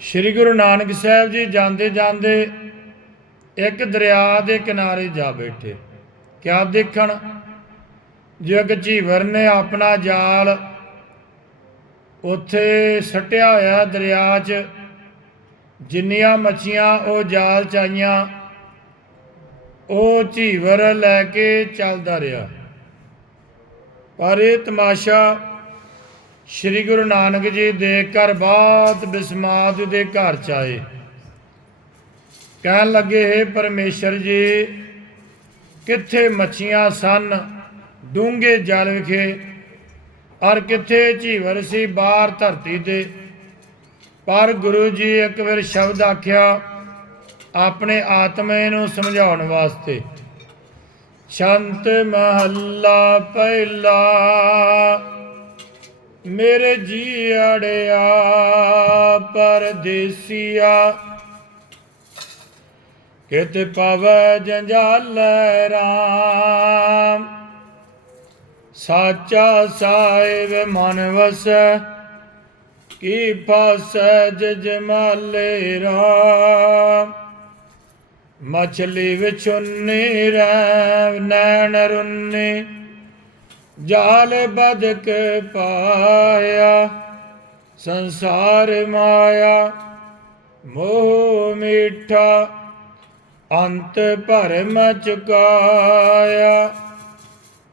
ਸ੍ਰੀ ਗੁਰੂ ਨਾਨਕ ਸਾਹਿਬ ਜੀ ਜਾਂਦੇ ਜਾਂਦੇ ਇੱਕ ਦਰਿਆ ਦੇ ਕਿਨਾਰੇ ਜਾ ਬੈਠੇ। ਕਿਆ ਦੇਖਣ? ਜੋ ਇੱਕ ਝੀਵਰ ਨੇ ਆਪਣਾ ਜਾਲ ਉੱਥੇ ਸੱਟਿਆ ਹੋਇਆ ਦਰਿਆ 'ਚ। ਜਿੰਨੀਆਂ ਮੱਛੀਆਂ ਉਹ ਜਾਲ ਚ ਆਈਆਂ, ਉਹ ਝੀਵਰ ਲੈ ਕੇ ਚੱਲਦਾ ਰਿਹਾ। ਪਰ ਇਹ ਤਮਾਸ਼ਾ ਸ੍ਰੀ ਗੁਰੂ ਨਾਨਕ ਜੀ ਦੇ ਘਰ ਬਾਤ ਬਿਸਮਾਦ ਦੇ ਘਰ ਚ ਆਏ। ਕਹਿਣ ਲੱਗੇ, ਹੈ ਪਰਮੇਸ਼ਰ ਜੀ, ਕਿੱਥੇ ਮੱਛੀਆਂ ਸਨ? ਡੂੰਘੇ ਜਲ ਵਿਖੇ। ਔਰ ਕਿੱਥੇ ਝੀਵਰ ਸੀ ਬਾਹਰ ਧਰਤੀ ਤੇ? ਪਰ ਗੁਰੂ ਜੀ ਇੱਕ ਵਾਰ ਸ਼ਬਦ ਆਖਿਆ, ਆਪਣੇ ਆਤਮੇ ਨੂੰ ਸਮਝਾਉਣ ਵਾਸਤੇ। ਸ਼ੰਤ ਮਹੱਲਾ ਪਹਿਲਾ ਮੇਰੇ ਜੀ ਅੜਿਆ ਪਰਦੇਸੀਆ, ਕਿਤ ਪਵੈ ਜੰਜਾਲ ਰਾਮ। ਸਾਚਾ ਸਾਹਿਬ ਮਨ ਵਸੈ, ਕੀ ਫਸੈ ਜਮਾਲੇ ਰਾਮ। ਮਛਲੀ ਵਿਚੁੰਨੀ ਰਹਿ, ਨੈਣ ਰੁੰਨੀ ਜਾਲ ਬਦਕ ਪਾਇਆ, ਸੰਸਾਰ ਮਾਇਆ, ਮੋਹ ਮਿੱਠਾ, ਅੰਤ ਭਰਮ ਚੁਕਾਇਆ।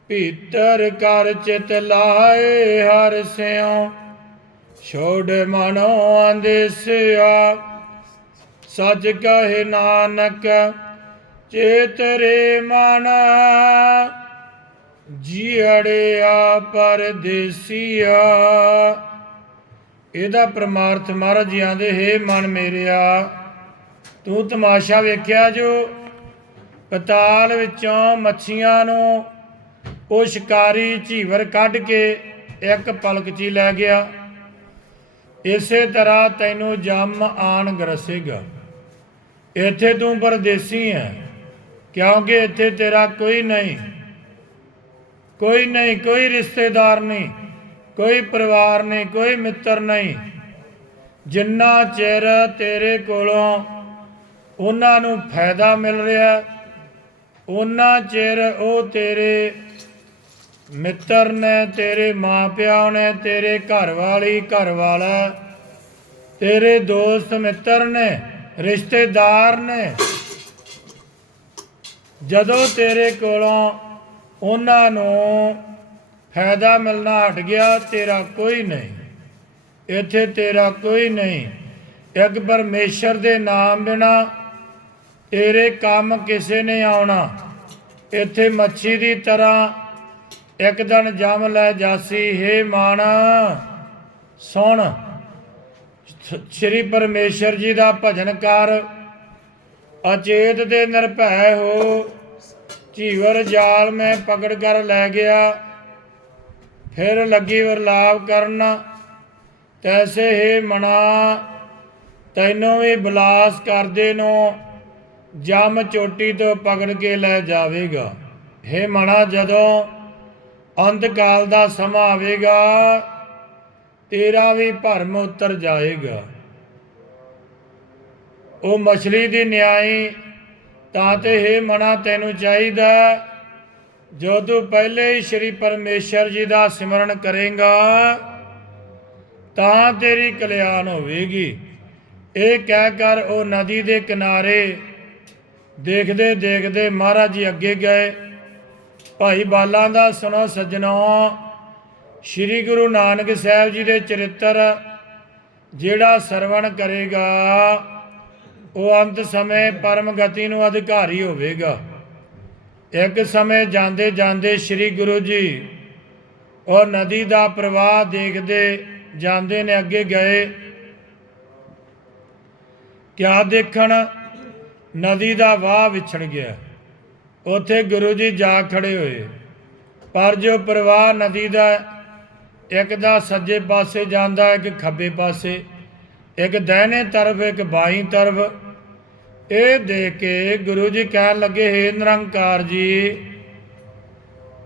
ਭੀਤਰ ਕਰ ਚਿਤ ਲਾਏ ਹਰ ਸਿਉ, ਛੋੜ ਮਨੋ ਅੰਦਿਸਿਆ ਸੱਚ ਕਹੇ ਨਾਨਕ ਚੇਤਰੇ ਮਨ। ਜੀੜਿਆ ਪਰਦੇਸੀਆ। ਇਹਦਾ ਪ੍ਰਮਾਰਥ ਮਹਾਰਾਜ ਜੀ ਆਂਦੇ, ਹੈ ਮਨ ਮੇਰਿਆ, ਤੂੰ ਤਮਾਸ਼ਾ ਵੇਖਿਆ ਜੋ? ਪਤਾਲ ਵਿੱਚੋਂ ਮੱਛੀਆਂ ਨੂੰ ਉਹ ਸ਼ਿਕਾਰੀ ਝੀਵਰ ਕੱਢ ਕੇ ਇੱਕ ਪਲਕ 'ਚ ਹੀ ਲੈ ਗਿਆ। ਇਸੇ ਤਰ੍ਹਾਂ ਤੈਨੂੰ ਜੰਮ ਆਣ ਗਰਸੇਗਾ। ਇੱਥੇ ਤੂੰ ਪਰਦੇਸੀ ਹੈ ਕਿਉਂਕਿ ਇੱਥੇ ਤੇਰਾ ਕੋਈ ਨਹੀਂ। ਕੋਈ ਨਹੀਂ, ਕੋਈ ਰਿਸ਼ਤੇਦਾਰ ਨਹੀਂ, ਕੋਈ ਪਰਿਵਾਰ ਨਹੀਂ, ਕੋਈ ਮਿੱਤਰ ਨਹੀਂ। ਜਿੰਨਾ ਚਿਰ ਤੇਰੇ ਕੋਲੋਂ ਉਹਨਾਂ ਨੂੰ ਫਾਇਦਾ ਮਿਲ ਰਿਹਾ ਉਹਨਾਂ ਚਿਰ ਉਹ ਤੇਰੇ ਮਿੱਤਰ ਨੇ, ਤੇਰੇ ਮਾਪਿਆਂ ਨੇ, ਤੇਰੇ ਘਰ ਵਾਲੀ, ਘਰ ਵਾਲਾ, ਤੇਰੇ ਦੋਸਤ ਮਿੱਤਰ ਨੇ, ਰਿਸ਼ਤੇਦਾਰ ਨੇ, ਜਦੋਂ ਤੇਰੇ ਕੋਲੋਂ ਉਹਨਾਂ ਨੂੰ ਫਾਇਦਾ ਮਿਲਣਾ ਹਟ ਗਿਆ, ਤੇਰਾ ਕੋਈ ਨਹੀਂ। ਇੱਥੇ ਤੇਰਾ ਕੋਈ ਨਹੀਂ। ਇੱਕ ਪਰਮੇਸ਼ਰ ਦੇ ਨਾਮ ਬਿਨਾ ਤੇਰੇ ਕੰਮ ਕਿਸੇ ਨੇ ਆਉਣਾ। ਇੱਥੇ ਮੱਛੀ ਦੀ ਤਰ੍ਹਾਂ ਇੱਕ ਦਿਨ ਜਮ ਲੈ ਜਾਸੀ, ਹੇ ਮਾਣ, ਸੁਣ। ਸ੍ਰੀ ਪਰਮੇਸ਼ਰ ਜੀ ਦਾ ਭਜਨ ਕਰ। ਅਚੇਤ ਦੇ ਨਿਰਭੈ ਹੋ। ਝੀਵਰ ਜਾਲ ਮੈਂ ਪਕੜ ਕਰ ਲੈ ਗਿਆ। ਫਿਰ ਲੱਗੀ ਵਰਲਾਪ ਕਰਨ, ਤੈਸੇ ਹੀ ਮਨਾ ਤੈਨੂੰ ਵੀ ਬਲਾਸ ਕਰਦੇ ਨੂੰ, ਜਮ ਚੋਟੀ ਤੋਂ ਪਕੜ ਕੇ ਲੈ ਜਾਵੇਗਾ। ਹੇ ਮਨਾ ਜਦੋਂ ਅੰਤਕਾਲ ਦਾ ਸਮਾਂ ਆਵੇਗਾ, ਤੇਰਾ ਵੀ ਭਰਮ ਉਤਰ ਜਾਏਗਾ। ਉਹ ਮਛਲੀ ਦੀ ਨਿਆਈ ਤਾਂ ਤੇ ਹੈ ਮਨਾ ਤੈਨੂੰ ਚਾਹੀਦਾ ਜੋ ਤੂੰ ਪਹਿਲੇ ਹੀ ਸ਼੍ਰੀ ਪਰਮੇਸ਼ਰ ਜੀ ਦਾ ਸਿਮਰਨ ਕਰੇਗਾ, ਤਾਂ ਤੇਰੀ ਕਲਿਆਣ ਹੋਵੇਗੀ। ਇਹ ਕਹਿ ਕਰ ਉਹ ਨਦੀ ਦੇ ਕਿਨਾਰੇ ਦੇਖਦੇ ਦੇਖਦੇ ਮਹਾਰਾਜ ਜੀ ਅੱਗੇ ਗਏ। ਭਾਈ ਬਾਲਾਂ ਦਾ ਸੁਣੋ ਸੱਜਣੋ, ਸ੍ਰੀ ਗੁਰੂ ਨਾਨਕ ਸਾਹਿਬ ਜੀ ਦੇ ਚਰਿੱਤਰ ਜਿਹੜਾ ਸਰਵਣ ਕਰੇਗਾ। ਉਹ ਅੰਤ ਸਮੇਂ ਪਰਮ ਗਤੀ ਨੂੰ ਅਧਿਕਾਰੀ ਹੋਵੇਗਾ। ਇੱਕ ਸਮੇਂ ਜਾਂਦੇ ਜਾਂਦੇ ਸ੍ਰੀ ਗੁਰੂ ਜੀ ਉਹ ਨਦੀ ਦਾ ਪ੍ਰਵਾਹ ਦੇਖਦੇ ਜਾਂਦੇ ਨੇ ਅੱਗੇ ਗਏ। ਕਿਆ ਦੇਖਣ? ਨਦੀ ਦਾ ਵਾਹ ਵਿਛੜ ਗਿਆ। ਉੱਥੇ ਗੁਰੂ ਜੀ ਜਾ ਖੜੇ ਹੋਏ। ਪਰ ਜੋ ਪ੍ਰਵਾਹ ਨਦੀ ਦਾ ਇੱਕ ਦਾ ਸੱਜੇ ਪਾਸੇ ਜਾਂਦਾ, ਇੱਕ ਖੱਬੇ ਪਾਸੇ। ਇੱਕ ਦਾਹਿਨੇ ਤਰਫ ਇੱਕ ਬਾਈ ਤਰਫ ਇਹ ਦੇਖ ਕੇ ਗੁਰੂ ਜੀ ਕਹਿਣ ਲੱਗੇ, ਹੇ ਨਿਰੰਕਾਰ ਜੀ,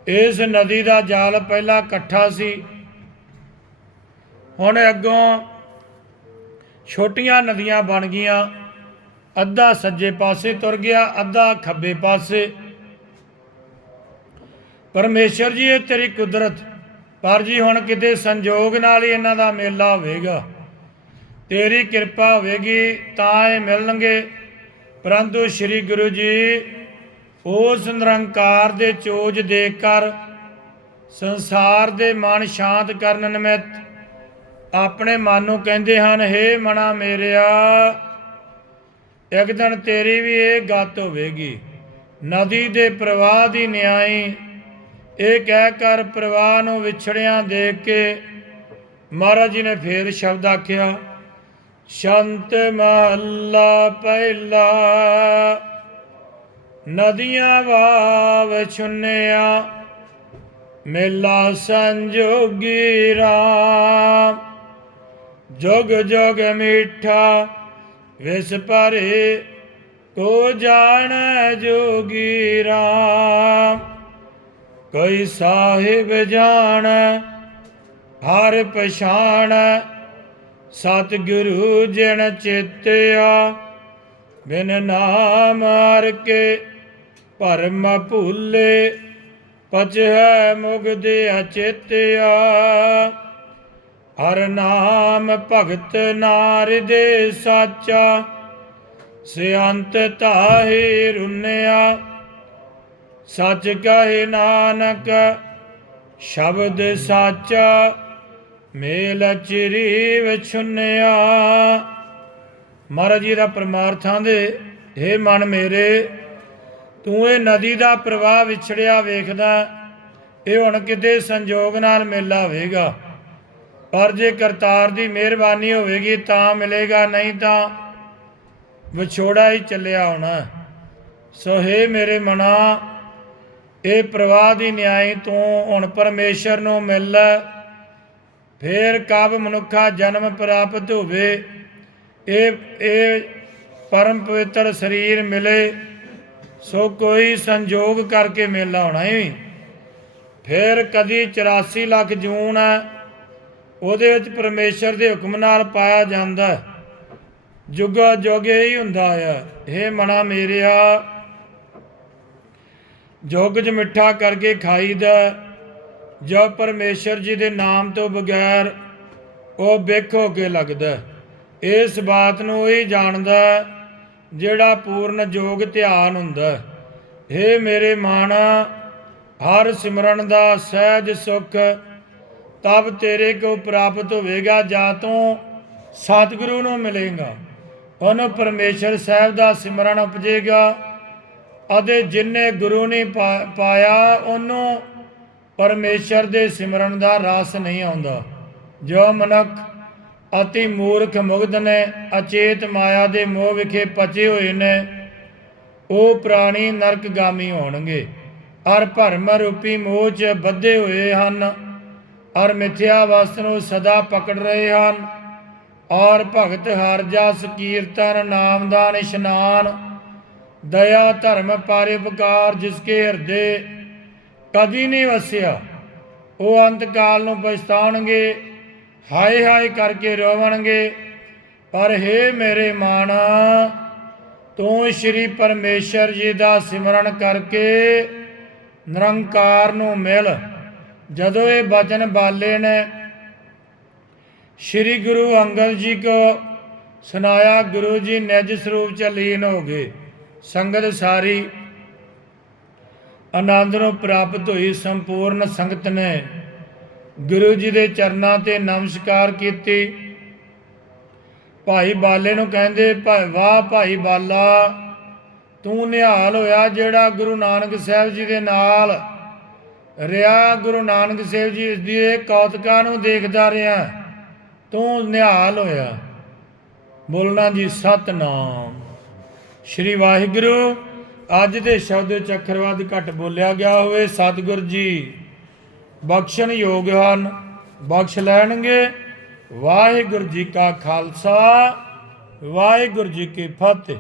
ਇਸ ਨਦੀ ਦਾ ਜਾਲ ਪਹਿਲਾਂ ਇਕੱਠਾ ਸੀ। ਹੁਣ ਅੱਗੋਂ ਛੋਟੀਆਂ ਨਦੀਆਂ ਬਣ ਗਈਆਂ। ਅੱਧਾ ਸੱਜੇ ਪਾਸੇ ਤੁਰ ਗਿਆ, ਅੱਧਾ ਖੱਬੇ ਪਾਸੇ। ਪਰਮੇਸ਼ਰ ਜੀ, ਇਹ ਤੇਰੀ ਕੁਦਰਤ। ਪਰ ਜੀ, ਹੁਣ ਕਿਤੇ ਸੰਜੋਗ ਨਾਲ ਹੀ ਇਹਨਾਂ ਦਾ ਮੇਲਾ ਹੋਵੇਗਾ। ਤੇਰੀ ਕਿਰਪਾ ਹੋਵੇਗੀ, ਤਾਂ ਇਹ ਮਿਲਣਗੇ। ਪਰੰਤੂ ਸ੍ਰੀ ਗੁਰੂ ਜੀ, ਉਸ ਨਿਰੰਕਾਰ ਦੇ ਚੋਜ ਦੇਖ ਕਰ, ਸੰਸਾਰ ਦੇ ਮਨ ਸ਼ਾਂਤ ਕਰਨ ਨਿਮਿਤ ਆਪਣੇ ਮਨ ਨੂੰ ਕਹਿੰਦੇ ਹਨ, ਹੇ ਮਨਾ ਮੇਰਿਆ, ਇੱਕ ਦਿਨ ਤੇਰੀ ਵੀ ਇਹ ਗੱਤ ਹੋਵੇਗੀ। ਨਦੀ ਦੇ ਪ੍ਰਵਾਹ ਦੀ ਨਿਆਈ, ਇਹ ਕਹਿ ਕਰ ਪ੍ਰਵਾਹ ਨੂੰ ਵਿਛੜਿਆਂ ਦੇਖ ਕੇ ਮਹਾਰਾਜ ਜੀ ਨੇ ਫੇਰ ਸ਼ਬਦ ਆਖਿਆ ਸ਼ੰਤ ਮਹੱਲਾ ਪਹਿਲਾ। ਨਦੀਆਂ ਵਾਵ ਛੁੰਨਿਆ, ਮੇਲਾ ਸੰਜੋਗੀ ਰਾਮ। ਜੋਗ ਜੋਗ ਮਿੱਠਾ ਵਿਸ ਪਰੇ ਕੋ ਜਾਣ ਜੋਗੀ ਰਾਮ। ਕੋਈ ਸਾਹਿਬ ਜਾਣ, ਹਰ ਪਛਾਣ ਸਤਿਗੁਰੂ ਜਿਨ ਚੇਤਿਆ, ਬਿਨ ਨਾਮ ਹਰ ਕੇ ਭਰਮ ਭੁੱਲੇ ਪਚਹਿ ਮੁਗਦ ਅਚੇਤਿਆ। ਹਰ ਨਾਮ ਭਗਤ ਨਾਰ ਦੇ ਸਾਚਾ ਸਿਅੰਤ ਤਾਹੇ ਰੁਨਿਆ। ਸੱਚ ਕਹੇ ਨਾਨਕ, ਸ਼ਬਦ ਸਾਚਾ ਮੇਲ ਚਿਰੀ ਵਿਛੁੰਨਿਆ ਮਹਾਰਾਜ ਜੀ ਦਾ ਪਰਮਾਰਥਾਂ ਦੇ हे ਮਨ ਮੇਰੇ, ਤੂੰ ਇਹ ਨਦੀ ਦਾ ਪ੍ਰਵਾਹ ਵਿਛੜਿਆ ਵੇਖਦਾ, ਇਹ ਹੁਣ ਕਿਤੇ ਸੰਜੋਗ ਨਾਲ ਮੇਲਾ ਹੋਵੇਗਾ ਪਰ ਜੇ ਕਰਤਾਰ ਦੀ ਮਿਹਰਬਾਨੀ ਹੋਵੇਗੀ, ਤਾਂ ਮਿਲੇਗਾ ਨਹੀਂ ਤਾਂ ਵਿਛੋੜਾ ਹੀ ਚੱਲਿਆ ਹੋਣਾ। ਸੋ हे ਮੇਰੇ ਮਨਾ, ਇਹ ਪ੍ਰਵਾਹ ਦੀ ਨਿਆਈ ਤੋਂ ਹੁਣ ਪਰਮੇਸ਼ਰ ਨੂੰ ਮਿਲ ਫੇਰ ਕਬ ਮਨੁੱਖਾ ਜਨਮ ਪ੍ਰਾਪਤ ਹੋਵੇ, ਇਹ ਇਹ ਪਰਮ ਪਵਿੱਤਰ ਸਰੀਰ ਮਿਲੇ, ਸੋ ਕੋਈ ਸੰਜੋਗ ਕਰਕੇ ਮੇਲਾ ਹੋਣਾ ਹੀ ਫਿਰ ਕਦੀ 84 ਲੱਖ ਜੂਨ ਹੈ, ਉਹਦੇ ਵਿੱਚ ਪਰਮੇਸ਼ਰ ਦੇ ਹੁਕਮ ਨਾਲ ਪਾਇਆ ਜਾਂਦਾ ਹੈ। ਜੁਗਾ ਜੋਗੇ ਹੀ ਹੁੰਦਾ ਆ ਇਹ ਮਨਾ ਮੇਰਿਆ, ਜੋਗ ਜ ਮਿੱਠਾ ਕਰਕੇ ਖਾਈਦਾ ਜੋ ਪਰਮੇਸ਼ਰ ਜੀ ਦੇ ਨਾਮ ਤੋਂ ਬਗੈਰ ਉਹ ਬਿਖ ਹੋ ਕੇ ਲੱਗਦਾ ਇਸ ਬਾਤ ਨੂੰ ਹੀ ਜਾਣਦਾ ਜਿਹੜਾ ਪੂਰਨ ਜੋਗ ਧਿਆਨ ਹੁੰਦਾ ਹੈ। ਮੇਰੇ ਮਨ ਹਰ ਸਿਮਰਨ ਦਾ ਸਹਿਜ ਸੁਖ ਤਬ ਤੇਰੇ ਕੋ ਪ੍ਰਾਪਤ ਹੋਵੇਗਾ, ਜਾਂ ਤੂੰ ਸਤਿਗੁਰੂ ਨੂੰ ਮਿਲੇਗਾ। ਉਹਨੂੰ ਪਰਮੇਸ਼ਰ ਸਾਹਿਬ ਦਾ ਸਿਮਰਨ ਉਪਜੇਗਾ ਅਤੇ ਜਿਨਨੇ ਗੁਰੂ ਨੇ ਪਾਇਆ, ਉਹਨੂੰ ਪਰਮੇਸ਼ਰ ਦੇ ਸਿਮਰਨ ਦਾ ਰਸ ਨਹੀਂ ਆਉਂਦਾ। ਜੋ ਮਨੁੱਖ ਅਤੀ ਮੂਰਖ ਮੁਗਧ ਨੇ, ਅਚੇਤ ਮਾਇਆ ਦੇ ਮੋਹ ਵਿਖੇ ਪਚੇ ਹੋਏ ਨੇ, ਉਹ ਪ੍ਰਾਣੀ ਨਰਕਗਾਮੀ ਹੋਣਗੇ। ਅਰ ਭਰਮ ਰੂਪੀ ਮੋਹ 'ਚ ਬੱਧੇ ਹੋਏ ਹਨ, ਅਰ ਮਿਥਿਆ ਵਸਤ ਨੂੰ ਸਦਾ ਪਕੜ ਰਹੇ ਹਨ, ਔਰ ਭਗਤ ਹਰ ਜਸ ਕੀਰਤਨ ਨਾਮਦਾਨ ਇਸ਼ਨਾਨ ਦਇਆ ਧਰਮ ਪਰਿਪਕਾਰ ਜਿਸ ਕੇ ਹਿਰਦੇ ਕਦੀ ਨਹੀਂ ਵਸਿਆ। ਉਹ ਅੰਤਕਾਲ ਨੂੰ ਪਛਤਾਉਣਗੇ ਹਾਏ ਹਾਏ ਕਰਕੇ ਰੋਵਣਗੇ, ਪਰ हे ਮੇਰੇ ਮਨ ਤੂੰ ਸ਼੍ਰੀ ਪਰਮੇਸ਼ਰ ਜੀ ਦਾ ਸਿਮਰਨ ਕਰਕੇ ਨਿਰੰਕਾਰ ਨੂੰ ਮਿਲ। ਜਦੋਂ ਇਹ ਬਚਨ ਬਾਲੇ ਨੇ, ਸ਼੍ਰੀ ਗੁਰੂ ਅੰਗਦ ਜੀ ਕੋ ਸੁਨਾਇਆ ਗੁਰੂ ਜੀ ਨਿਜ ਸਰੂਪ ਚ ਲੀਨ ਹੋ ਗਏ। ਸੰਗਤ ਸਾਰੀ ਆਨੰਦ ਨੂੰ ਪ੍ਰਾਪਤ ਹੋਈ ਸੰਪੂਰਨ ਸੰਗਤ ਨੇ ਗੁਰੂ ਜੀ ਦੇ ਚਰਨਾਂ ਤੇ ਨਮਸਕਾਰ ਕੀਤੀ। ਭਾਈ ਬਾਲੇ ਨੂੰ ਕਹਿੰਦੇ, ਭਾਈ ਵਾਹ ਭਾਈ ਬਾਲਾ, ਤੂੰ ਨਿਹਾਲ ਹੋਇਆ ਜਿਹੜਾ ਗੁਰੂ ਨਾਨਕ ਸਾਹਿਬ ਜੀ ਦੇ ਨਾਲ ਰਿਹਾ। ਗੁਰੂ ਨਾਨਕ ਸਾਹਿਬ ਜੀ ਦੀ ਇਹ ਕੌਤਕਾਂ ਨੂੰ ਦੇਖਦਾ ਰਿਹਾ। ਤੂੰ ਨਿਹਾਲ ਹੋਇਆ। ਬੋਲਣਾ ਜੀ ਸਤਨਾਮ। ਸ਼੍ਰੀ ਵਾਹਿਗੁਰੂ। ਅੱਜ ਦੇ ਸ਼ਬਦ ਵਿੱਚ ਅੱਖਰਵਾਦ ਘੱਟ ਬੋਲਿਆ ਗਿਆ ਹੋਵੇ, ਸਤਿਗੁਰ ਜੀ, ਬਖਸ਼ਣ ਯੋਗ ਹਨ, ਬਖਸ਼ ਲੈਣਗੇ। ਵਾਹਿਗੁਰੂ ਜੀ ਕਾ ਖਾਲਸਾ, ਵਾਹਿਗੁਰੂ ਜੀ ਕੀ ਫਤਿਹ।